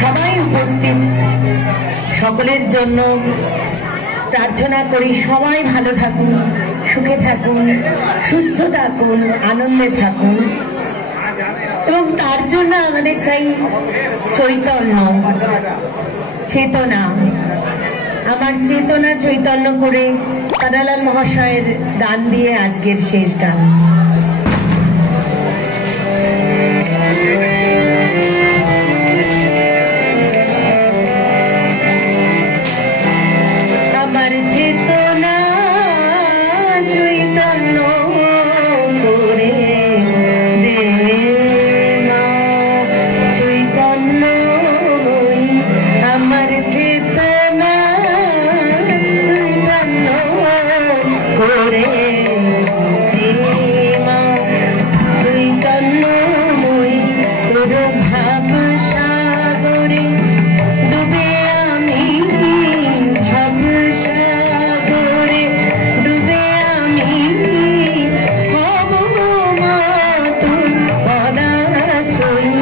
সবাই উপস্থিত সকলের জন্য প্রার্থনা করি সবাই ভালো থাকুন, সুখে থাকুন, সুস্থ থাকুন, আনন্দে থাকুন। এবং তার জন্য আমাদের চাই চৈতন্য, চেতনা। আমার চেতনা চৈতন্য করে কানালাল মহাশয়ের গান দিয়ে আজকের শেষ গান। আমার চেতনা চৈতন্য করে দে মা, চৈতন্য আমার চেতনা চৈতন্য করে দে মা, চৈতন্যময়ী তোর ভাব সাগরে ডুবে আমি, ভাব সাগরে ডুবে আমি হব মা তোর অনাশ্রয়ী।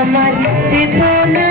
আমার চেতনা